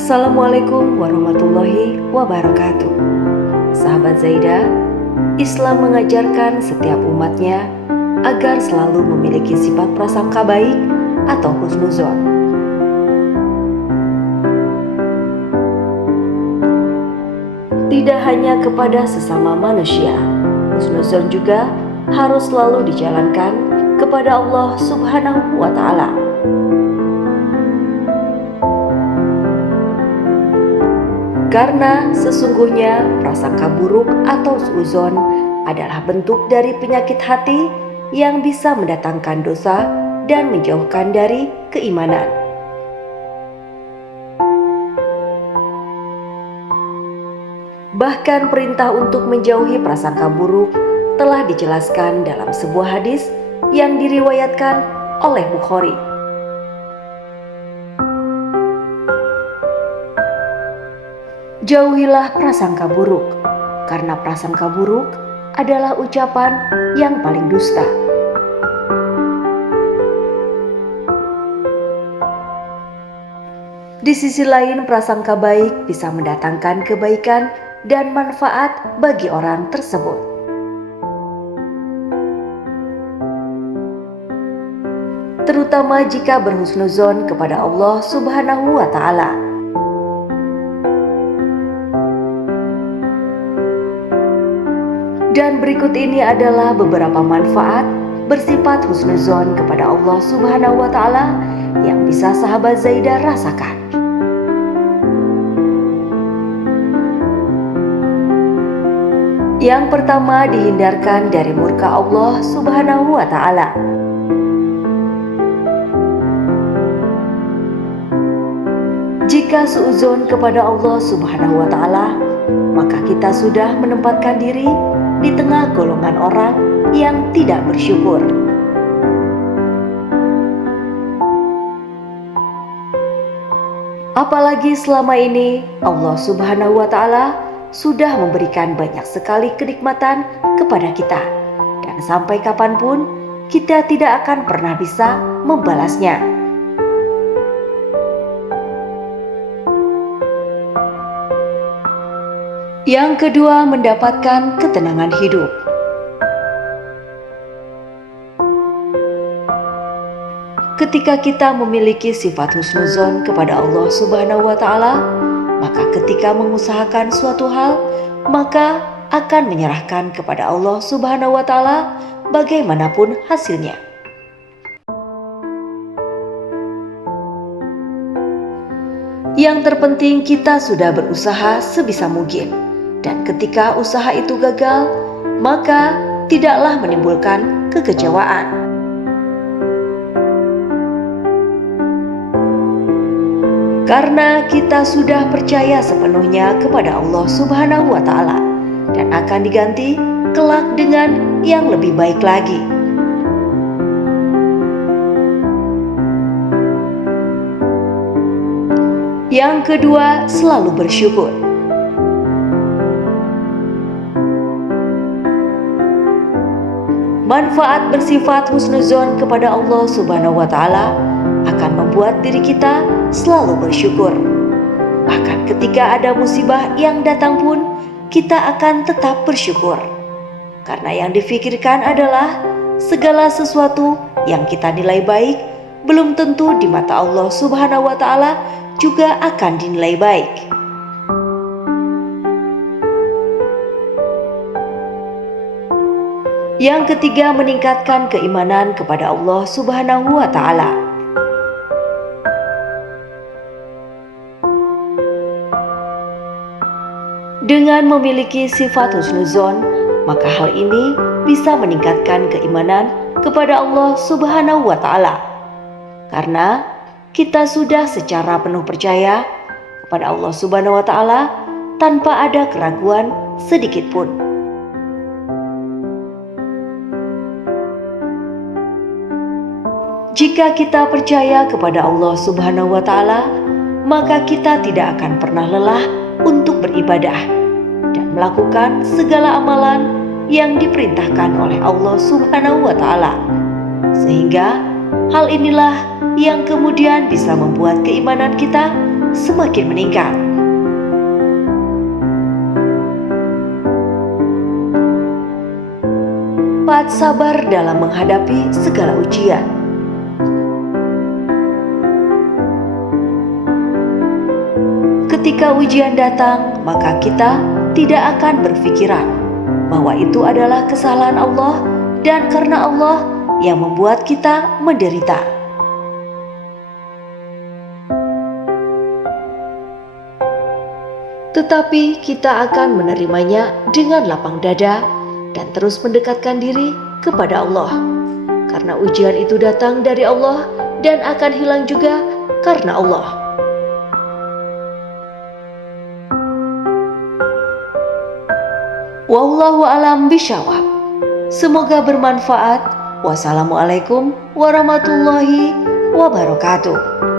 Assalamualaikum warahmatullahi wabarakatuh. Sahabat Zaidah, Islam mengajarkan setiap umatnya agar selalu memiliki sifat prasangka baik atau husnuzon. Tidak hanya kepada sesama manusia, husnuzon juga harus selalu dijalankan kepada Allah Subhanahu wa Ta'ala. Karena sesungguhnya prasangka buruk atau suudzon adalah bentuk dari penyakit hati yang bisa mendatangkan dosa dan menjauhkan dari keimanan. Bahkan perintah untuk menjauhi prasangka buruk telah dijelaskan dalam sebuah hadis yang diriwayatkan oleh Bukhari. Jauhilah prasangka buruk, karena prasangka buruk adalah ucapan yang paling dusta. Di sisi lain, prasangka baik bisa mendatangkan kebaikan dan manfaat bagi orang tersebut. Terutama jika berhusnuzon kepada Allah Subhanahu wa Ta'ala. Dan berikut ini adalah beberapa manfaat bersifat husnuzon kepada Allah Subhanahu wa Ta'ala yang bisa sahabat Zaidah rasakan. Yang pertama, dihindarkan dari murka Allah Subhanahu wa Ta'ala. Jika suudzon kepada Allah Subhanahu wa Ta'ala, maka kita sudah menempatkan diri di tengah golongan orang yang tidak bersyukur. Apalagi selama ini Allah Subhanahu wa Ta'ala sudah memberikan banyak sekali kenikmatan kepada kita, dan sampai kapanpun kita tidak akan pernah bisa membalasnya. Yang kedua, mendapatkan ketenangan hidup. Ketika kita memiliki sifat husnuzon kepada Allah Subhanahu wa Ta'ala, maka ketika mengusahakan suatu hal, maka akan menyerahkan kepada Allah Subhanahu wa Ta'ala bagaimanapun hasilnya. Yang terpenting, kita sudah berusaha sebisa mungkin. Dan ketika usaha itu gagal, maka tidaklah menimbulkan kekecewaan. Karena kita sudah percaya sepenuhnya kepada Allah Subhanahu wa Ta'ala dan akan diganti kelak dengan yang lebih baik lagi. Yang kedua, selalu bersyukur. Manfaat bersifat husnuzon kepada Allah Subhanahu wa Ta'ala akan membuat diri kita selalu bersyukur. Bahkan ketika ada musibah yang datang pun, kita akan tetap bersyukur. Karena yang difikirkan adalah segala sesuatu yang kita nilai baik belum tentu di mata Allah Subhanahu wa Ta'ala juga akan dinilai baik. Yang ketiga, meningkatkan keimanan kepada Allah Subhanahu wa Ta'ala. Dengan memiliki sifat husnuzon, maka hal ini bisa meningkatkan keimanan kepada Allah Subhanahu wa Ta'ala. Karena kita sudah secara penuh percaya kepada Allah Subhanahu wa Ta'ala tanpa ada keraguan sedikit pun. Jika kita percaya kepada Allah Subhanahu wa Ta'ala, maka kita tidak akan pernah lelah untuk beribadah dan melakukan segala amalan yang diperintahkan oleh Allah Subhanahu wa Ta'ala. Sehingga hal inilah yang kemudian bisa membuat keimanan kita semakin meningkat. Sabar dalam menghadapi segala ujian. Ketika ujian datang, maka kita tidak akan berpikiran bahwa itu adalah kesalahan Allah dan karena Allah yang membuat kita menderita. Tetapi kita akan menerimanya dengan lapang dada dan terus mendekatkan diri kepada Allah, karena ujian itu datang dari Allah dan akan hilang juga karena Allah. Wallahu a'lam bishawab. Semoga bermanfaat. Wassalamualaikum warahmatullahi wabarakatuh.